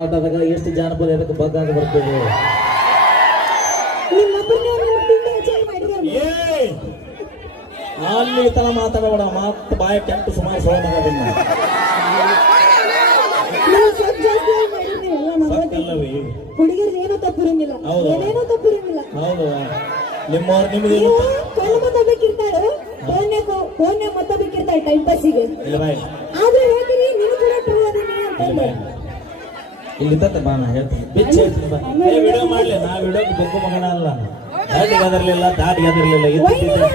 ಆಟದಾಗ ಎಷ್ಟು ಜಾನಪದ ತಿಂಡಿ ಹೆಚ್ಚಾಗಿ ಮಾಡಿದ್ರು ಏಯ್! ಅಲ್ಲಿ ತನ ಮಾತಾಡಬೇಡ ಮತ್ತೆ ಬಾಯ ಕೆಂಪು ಸುಮಾರು ಸೋಳ ಸಕ್ಕಲ್ಲವಿ ಹುಡುಗಿರ್ದು ಏನೂ ತಪ್ಪಿರಂಗಿಲ್ಲ. ಏನೇನೋ ತಪ್ಪಿರಂಗಿಲ್ಲ ಹೌದು? ನಿಮ್ಮವ್ರು ನೀವು ಕಣ್ಣು ಮತ್ತೊಬ್ಬಕ್ಕಿರ್ತಾಳೆ ಫೋನ್ನೇ ಫೋನ್ನೇ ಮತ್ತೊಬ್ಬಕ್ಕಿರ್ತಾಳೆ ಟೈಮ್ ಪಾಸಿಗೆ ಆದ್ರೆ ಹೇಳ್ತೀನಿ ನೀನು ಕೂಡ ಇಲ್ಲಿ ತತ್ತ ಬಾ ನಾ ಹೇಳ್ತೀನಿ. ಬಿಚ್ಚಿ ಹೇಳ್ತೀನಿ ಬಾ. ಏ ವಿಡಿಯೋ ಮಾಡ್ಲಿ ನಾ ವಿಡಿಯೋ ಬೊಕ್ಕು ಮಗನ ಅಲ್ಲ ದಾಟಿಗೆ ಅದರ್ಲಿಲ್ಲ ದಾಡಿ ಅದರ್ಲಿಲ್ಲ ಇದ್ದಿದ್ದೆ.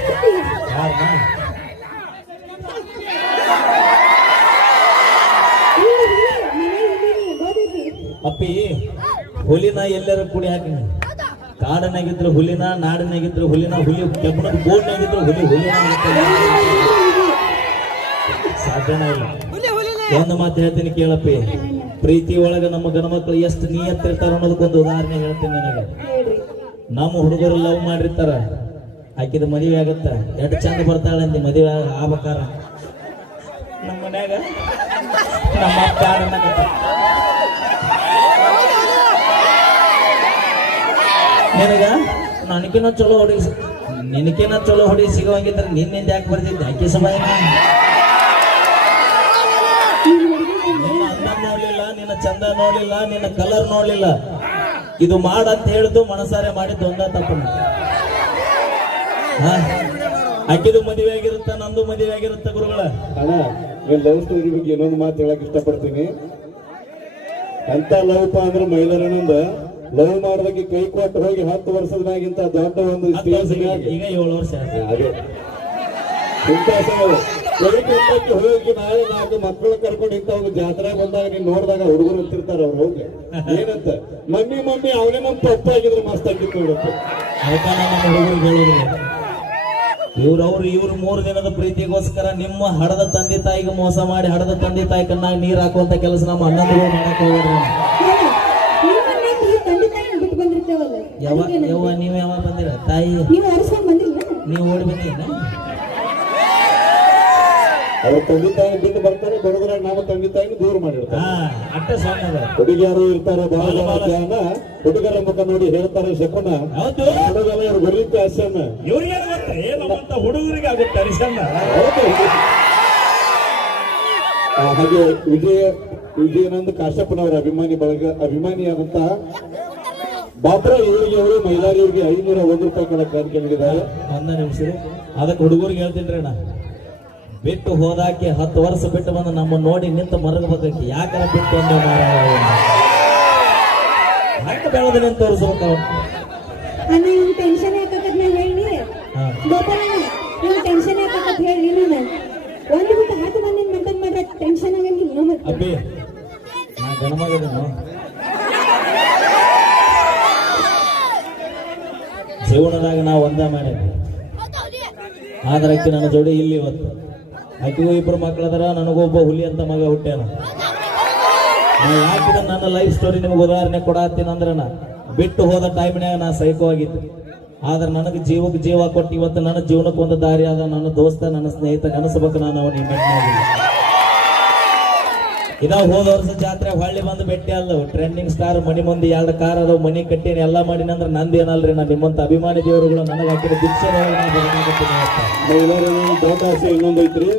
ಅಪ್ಪಿ ಹುಲಿನ ಎಲ್ಲರೂ ಕೂಡಿ ಹಾಕಿ. ಕಾಡನಾಗಿದ್ರು ಹುಲಿನ ನಾಡಿನಾಗಿದ್ರು ಹುಲಿನ ಹುಲಿ ಕೆಬ್ಬಣದ ಬೋರ್ಡ್ನಾಗಿದ್ರು ಹುಲಿ ಹುಲಿನ. ಸಾಧ್ಯನೇ ಇಲ್ಲ. ಒಂದು ಮಾತು ಹೇಳ್ತೀನಿ ಕೇಳಪ್ಪಿ. ಪ್ರೀತಿ ಒಳಗ ನಮ್ಮ ಗಣಮಕ್ಳು ಎಷ್ಟು ನಿಯತ್ತಿರ್ತಾರ ಅನ್ನೋದಕ್ಕೊಂದು ಉದಾಹರಣೆ ಹೇಳ್ತೀನಿ ನಿನಗೆ. ನಮ್ಮ ಹುಡುಗರು ಲವ್ ಮಾಡಿರ್ತಾರ. ಆಕಿದ ಮದುವೆ ಆಗತ್ತ. ಎಟ್ ಚಂದ ಬರ್ತಾಳೆ ಅಂತ ಮದುವೆ ಆಗ್ಬೇಕಾರ ನಮ್ಮ ಮನ್ಯಾಗ ನಮ್ಮ. ನಿನಗ? ಚಲೋ ಹೊಡಿ ನಿನಕಿನ ಚಲೋ ಹೊಡಿ ಸಿಗೋಂಗಿದ್ರೆ ನಿನ್ನಿಂದ ಯಾಕೆ ಬರ್ತಿದ್ದೆ ಆಕೆ ಸಮಯನ ನಿನ್ನ ಚಂದ ನೋಡ್ಲಿಲ್ಲ ನಿನ್ನ ಕಲರ್ ನೋಡ್ಲಿಲ್ಲ. ಇದು ಮಾಡಂತ ಹೇಳಿದ್ದು ಮನಸಾರೆ ಮಾಡಿದ್ದು ಒಂದ ತಪ್ಪನ. ಅಕ್ಕಿದು ಮದುವೆ ಆಗಿರುತ್ತ ನಂದು ಮದುವೆ ಆಗಿರುತ್ತ ಗುರುಗಳ. ಲವ್ ಸ್ಟೋರಿ ಬಗ್ಗೆ ಇನ್ನೊಂದು ಮಾತು ಹೇಳಕ್ ಇಷ್ಟಪಡ್ತೀನಿ. ಅಂತ ಲವ್ ಅಂದ್ರೆ ಮೈಲರನಂದ ಲವ್ ಮಾಡೋದಕ್ಕೆ ಕೈ ಕೊಟ್ಟು ಹೋಗಿ ಹತ್ತು ವರ್ಷದಾಗಿಂತ ದೊಡ್ಡ ಒಂದು ಈಗ ಏಳು ವರ್ಷ. ಅದೇ. ಕೊಟ್ಟಕ್ಕೆ ಹೋಗಿ ನಾಳೆ ನಾಲ್ಕು ಮಕ್ಕಳು ಕರ್ಕೊಂಡು ಇಂತ ಒಂದು ಜಾತ್ರೆ ಬಂದಾಗ ನೀನ್ ನೋಡಿದಾಗ ಹುಡುಗರು ಅಂತಿರ್ತಾರ ಅವ್ರು ಹೋಗಿ. ಏನಂತ? ಮಮ್ಮಿ ಮಮ್ಮಿ ಅವನೇ ನಮ್ ತಪ್ಪಾಗಿದ್ರೆ ಮಸ್ತ್ ಆಗಿತ್ತು ನೋಡತ್ತೆ ನಮ್ಮ ಹುಡುಗರಿಗೆ ಹೇಳೋದು ಇವ್ರು ಅವ್ರು ಇವ್ರು ಮೂರು ದಿನದ ಪ್ರೀತಿಗೋಸ್ಕರ ನಿಮ್ಮ ಹಡದ ತಂದೆ ತಾಯಿಗೆ ಮೋಸ ಮಾಡಿ ಹಡದ ತಂದೆ ತಾಯಿ ಕಣ್ಣಾಗ ನೀರ್ ಹಾಕುವಂತ ಕೆಲಸ ನಮ್ಮ ಅಣ್ಣಂದಿರು ಮಾಡಕ್ ಹೋಗ್ರಿ ಯಾವ ಯಾವ ನೀವ್ ಯಾವಾಗ ಬಂದಿರ? ತಾಯಿ ನೀವು ಓಡಿ ಬಂದಿಲ್ಲ ಅವ್ರ ತಂದೆ ತಾಯಿ ಬಿಟ್ಟು ಬರ್ತಾರೆ ಬರೋದ್ರಾಗ ನಮ್ಮ ತಂದೆ ತಾಯಿನ ದೂರ ಮಾಡಿರ್ತಾರೆ. ಅಟ್ಟ ಸಣ್ಣ ಅದ. ಹುಡುಗಿಯರು ಇರ್ತಾರೆ ಬಹಳ ಜನ. ಹುಡುಗರ ಮುಖ ನೋಡಿ ಹೇಳ್ತಾರೆ ಶಕುನ. ಹುಡುಗರ ಇವ್ರು ಬರೀತ ಆಸೆನ ಇವ್ರಿಗೆ ನಮ್ಮಂತ ಹುಡುಗರಿಗೆ ಆಗುತ್ತೆ ಅರಿಶಣ್ಣ ಹಾಗೆ ವಿಜಯ ವಿಜಯನಂದ ಕಾಶ್ಯಪ್ಪನವರ ಅಭಿಮಾನಿ ಬಳಗ ಅಭಿಮಾನಿಯಾದಂತಹ ಬಾಬ್ರ ಇವರಿಗೆ ಅವರು ಮೈಲಾರಿಯವರಿಗೆ ಐನೂರ ಒಂದು ರೂಪಾಯಿ ಕೊಡ ಕಾಣಿಕೆ ನೀಡಿದ್ದಾರೆ. ನಿಮಿಷ ಅದಕ್ಕೆ ಹುಡುಗರಿಗೆ ಹೇಳ್ತೀನಿ ಅಣ್ಣ. ಬಿಟ್ಟು ಹೋದಾಕೆ ಹತ್ತು ವರ್ಷ ಬಿಟ್ಟು ಬಂದು ನಮ್ಮ ನೋಡಿ ನಿಂತು ಮರಗಬೇಕಾಕಿ ಯಾಕರ ಬಿಟ್ಟು ಅಂದ ಹಂಗ ಬೆಳೆದ ನಿಂತು ತೋರಿಸ್ಬೇಕು ಅವ್ನು. ಅಣ್ಣ ಇವ್ನು ಟೆನ್ಷನ್ ಯಾಕತ್ ನಾ ಹೇಳಿ. ಗೋಪಾಲಣ್ಣ ಟೆನ್ಷನ್ ಯಾಕತ್ ಹೇಳಿ ನಾನು? ಒಂದು ಬಿಟ್ಟು ಹತ್ತು ಮಂದಿ ಮೇಂಟೈನ್ ಮಾಡ್ರೆ ಟೆನ್ಷನ್ ಆಗಂಗಿಲ್ಲ ಮತ್ತೆ. ಅಬ್ಬಿ ನಾ ಗಣಮಗದನು ಜೀವನದಾಗ ನಾವು ಒಂದ ಮಾಡಿದ್ವಿ ಆದ್ರೆ ನನ್ನ ಜೋಡಿ ಇಲ್ಲಿ ಇವತ್ತು. ಆಕಿಗೂ ಇಬ್ರು ಮಕ್ಕಳದಾರ ನನಗೊಬ್ಬ ಹುಲಿ ಅಂತ ಮಗ ಹುಟ್ಟ್ಯಾನ. ಯಾಕಿದ ನನ್ನ ಲೈಫ್ ಸ್ಟೋರಿ ನಿಮ್ಗೆ ಉದಾಹರಣೆ ಕೊಡತ್ತೀನಿ ಅಂದ್ರೆ ಬಿಟ್ಟು ಹೋದ ಟೈಮ್ನ್ಯಾಗ ನಾ ಸೈಕೋ ಆಗಿತ್ತು ಆದ್ರೆ ನನಗೆ ಜೀವಕ್ಕೆ ಜೀವ ಕೊಟ್ಟು ಇವತ್ತು ನನ್ನ ಜೀವನಕ್ಕೆ ಒಂದು ದಾರಿ ಆದ ನನ್ನ ದೋಸ್ತ, ನನ್ನ ಸ್ನೇಹಿತ ನೆನೆಸ್ಬೇಕು ನಾನು ಅವನಿಗೆ ಇದ ಹೋದ ವರ್ಷ ಜಾತ್ರೆ ಹೊಳ್ಳಿ ಬಂದು ಬೆಟ್ಟಿ ಅಲ್ಲ ಟ್ರೆಂಡಿಂಗ್ ಸ್ಟಾರ್ ಮನಿ ಮುಂದೆ ಎರಡು ಕಾರ್ ಅದಾವ ಮನಿ ಕಟ್ಟೇನಿ ಎಲ್ಲಾ ಅಂದ್ರೆ ನಂದೇನಲ್ರಿ ನಾನು ನಿಮ್ಮಂತ ಅಭಿಮಾನಿ ದೇವರುಗಳು ನನಗೆ ಹಾಕಿದ ಭಿಕ್ಷೆ ಇನ್ನೊಂದೈತ್ರಿ ದೊಡ್ಡ ಆಸೆ ಇನ್ನೊಂದು ಐತ್ರಿ.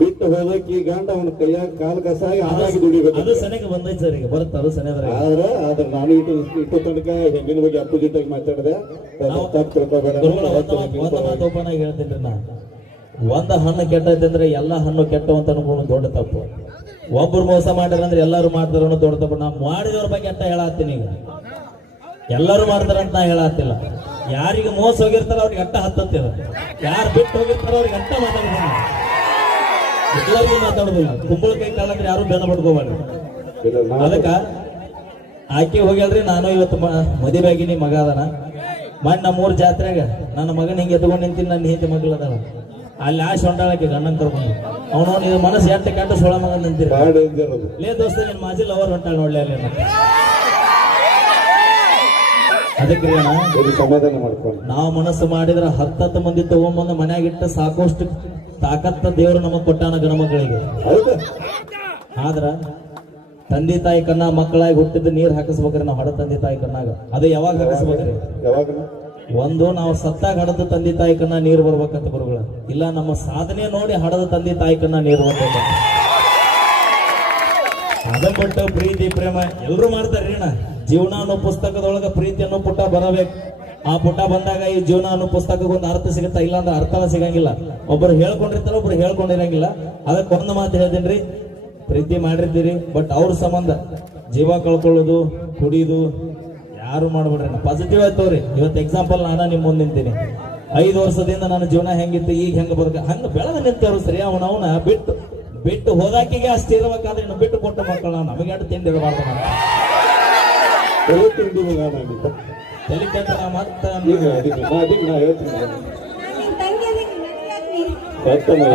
ಬಿಟ್ಟು ಹೋದಕ್ಕೆ ಈ ಗಂಡ ಅವನ ಕೈಯಾಗ ಕಾಲ್ ಕಸಾಗಿ ಹಾಗಾಗಿ ದುಡಿಬೇಕು ಅದು ಸನಿಗೆ ಬಂದೈತೆ ಸರ್ ಈಗ ಬರುತ್ತೆ ಅದು ಸನಿದ್ರೆ ಆದ್ರೆ ಆದ್ರೆ ನಾನು ಇಟ್ಟು ಇಟ್ಟು ತನಕ ಹೆಣ್ಣಿನ ಬಗ್ಗೆ ಅಪೋಸಿಟ್ ಆಗಿ ಮಾತಾಡಿದೆ ತಪ್ಪು ತಿಳ್ಕೊಬೇಡ ಒಂದು ಮಾತು ಓಪನ್ ಆಗಿ ಹೇಳ್ತೀನಿ ನಾ. ಒಂದ ಹಣ್ಣು ಕೆಟ್ಟೈತೆ ಅಂದ್ರೆ ಎಲ್ಲಾ ಹಣ್ಣು ಕೆಟ್ಟ ಅಂತ ಅನ್ಕೊಂಡು ದೊಡ್ಡ ತಪ್ಪು. ಒಬ್ರು ಮೋಸ ಮಾಡ್ಯಾರ ಅಂದ್ರೆ ಎಲ್ಲರೂ ಮಾಡ್ತಾರ ದೊಡ್ಡ ತಪ್ಪು. ನಾ ಮಾಡಿದವ್ರ ಬಗ್ಗೆ ಅಂತ ಹೇಳತ್ತೀನಿ ಈಗ. ಎಲ್ಲರೂ ಮಾಡ್ತಾರ ಅಂತ ನಾ ಹೇಳತ್ತಿಲ್ಲ. ಯಾರಿಗೆ ಮೋಸ ಹೋಗಿರ್ತಾರ ಅವ್ರಿಗೆ ಅಟ್ಟ ಹತ್ತತ್ತಿದ ಯಾರು ಬಿಟ್ಟು ಹೋಗಿರ್ತಾರ ಅವ್ರಿಗೆ ಅಟ್ಟ ಮಾತಾಡ್ತೀನಿ ಎಲ್ಲರಿಗೂ ಮಾತಾಡೋದಿಲ್ಲ. ಕುಂಬಳಕಾಯಿ ಕಾಲಂದ್ರೆ ಯಾರು ಬೆನ್ನ ಪಡ್ಕೋಬಾರ್ದು. ಅದಕ್ಕೆ ಆಕೆ ಹೋಗ್ಯಾಳ್ರಿ, ನಾನು ಇವತ್ತು ಮದುವೆ ಮಗ ಅದಾನ. ಮಣ್ಣ ಮೂರ್ ಜಾತ್ರೆಗ ನನ್ನ ಮಗನ ಹಿಂಗೆ ಎದ್ಕೊಂಡು ನಿಂತೀನಿ ನನ್ನ ಹೆಂಡತಿ ಮಗಳು ಅದಾಳ. ಅಲ್ಲಿ ಆ ಸೊಂಟಾಳಕ್ಕೆ ಗಂಡನ್ ಕರ್ಕೊಂಡು ಅವನು ನಿನ್ನ ಮನಸ್ಸು ಎಂತ ಕೆಟ್ಟ ಸೋಳ ಮಗ ನಿಂತಿರ ಬಹಳ ಡೇಂಜರ್ ಅದು. ಲೇ ದೋಸ್ತ ನಿನ್ ಮಾಜಿ ಲವರ್ ಹೊಂಟಾಳ ನೋಡ್ಲಿ ಅಲ್ಲಿ. ಅದಕ್ಕೆ ಸಮಾಧಾನ ಮಾಡ್ಕೊಂಡು ನಾವು ಮನಸ್ಸು ಮಾಡಿದ್ರೆ ಹತ್ತತ್ತು ಮಂದಿ ತಗೊಂಬಂದು ಮನ್ಯಾಗಿಟ್ಟ ಸಾಕಷ್ಟು ತಾಕತ್ತ ದೇವರು ನಮಗ್ ಕೊಟ್ಟಾನ ಗಣಮಕ್ಕಳಿಗೆ ಮಕ್ಕಳಿಗೆ ಆದ್ರ ತಂದೆ ತಾಯಿ ಕಣ್ಣ ಮಕ್ಕಳಾಗಿ ಹುಟ್ಟಿದ ನೀರ್ ಹಾಕಿಸ್ಬೇಕ್ರಿ ನಾವು ಹೊಡ ತಂದೆ ತಾಯಿ ಕಣ್ಣಾಗ ಅದು ಯಾವಾಗ ಹಾಕಿಸ್ಬೇಕ್ರಿ? ಯಾವಾಗ? ಒಂದು ನಾವು ಸತ್ತಾಗ ಹಡದ ತಂದೆ ತಾಯಿ ಕನ್ನ ನೀರು ಬರ್ಬೇಕಂತ ಗುರುಗಳ. ಇಲ್ಲ, ನಮ್ಮ ಸಾಧನೆ ನೋಡಿ ಹಡದ ತಂದೆ ತಾಯಿ ಕನ್ನ ನೀರು ಬರ್ಬೇಕು. ಅದ ಪ್ರೀತಿ, ಪ್ರೇಮ ಎಲ್ರು ಮಾಡ್ತಾರ್ರಿ ಅಣ್ಣ. ಜೀವನ ಅನ್ನೋ ಪುಸ್ತಕದೊಳಗ ಪ್ರೀತಿ ಅನ್ನೋ ಪುಟ ಬರಬೇಕು. ಆ ಪುಟ ಬಂದಾಗ ಈ ಜೀವನ ಅನ್ನೋ ಪುಸ್ತಕಕ್ಕೊಂದು ಅರ್ಥ ಸಿಗುತ್ತಾ? ಇಲ್ಲ ಅಂದ್ರೆ ಅರ್ಥನ ಸಿಗಂಗಿಲ್ಲ. ಒಬ್ಬರು ಹೇಳ್ಕೊಂಡಿರ್ತಾರ, ಒಬ್ರು ಹೇಳ್ಕೊಂಡಿರಂಗಿಲ್ಲ. ಅದಕ್ಕೆ ಒಂದು ಮಾತು ಹೇಳ್ತೀನಿ ಪ್ರೀತಿ ಮಾಡಿರ್ತೀರಿ, ಬಟ್ ಅವ್ರ ಸಂಬಂಧ. ಜೀವ ಕಳ್ಕೊಳ್ಳೋದು, ಕುಡಿಯೋದು ಯಾರು ಮಾಡ್ಬಿಡ್ರಿ ಪಾಸಿಟಿವ್ ಆಯ್ತವ್ರಿ ಇವತ್ತು ಎಕ್ಸಾಂಪಲ್ ನಾನು ನಿಮ್ಮ ಮುಂದೆ ನಿಂತೀನಿ. ಐದು ವರ್ಷದಿಂದ ನನ್ನ ಜೀವನ ಹೆಂಗಿತ್ತು ಈಗ ಹೆಂಗ ಬರ್ಕ ಹಂಗ ಬೆಳೆದ ನಿಂತವ್ರು ಸರಿ ಅವನ ಅವನ ಬಿಟ್ಟು ಬಿಟ್ಟು ಹೋದಾಕಿಗೆ ಅಷ್ಟು ಇರ್ಬೇಕಾದ್ರೆ ಇನ್ನು ಬಿಟ್ಟು ಕೊಟ್ಟ ಮಕ್ಕಳ ನಮಗೆ ಅಷ್ಟು ತಿಂಡಿ ಇರಬಾರ್ದು ತಿಂಡಿ ಮಗ ನಾನು ತಲೆ ಕೆಟ್ಟ ಮತ್ತ ಈಗ ಅದಕ್ಕೆ ನಾ ಅದಕ್ಕೆ ನಾ ಹೇಳ್ತೀನಿ. ನಿನ್ ತಂಗಿ ಅದಕ್ಕೆ ನನಗ್ಯಾಕ್ರಿ? ಕಷ್ಟ ಮಗ.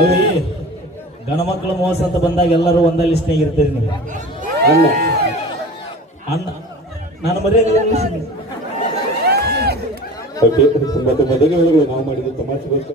ಗಣ ಮಕ್ಕಳ ಮೋಸ ಅಂತ ಬಂದಾಗ ಎಲ್ಲರೂ ಒಂದ ಲಿಸ್ಟ್ನಾಗ ಇರ್ತೀರಿ ನೀವು. ಅನ್ನ ಅಣ್ಣ ನಾನು ಮರ್ಯಾದೆ ಓಕೆ ತುಂಬಾ ತುಂಬಾ ಧನ್ಯವಾದಗಳು. ನಾವು ಮಾಡಿದ ತಮಾಷೆ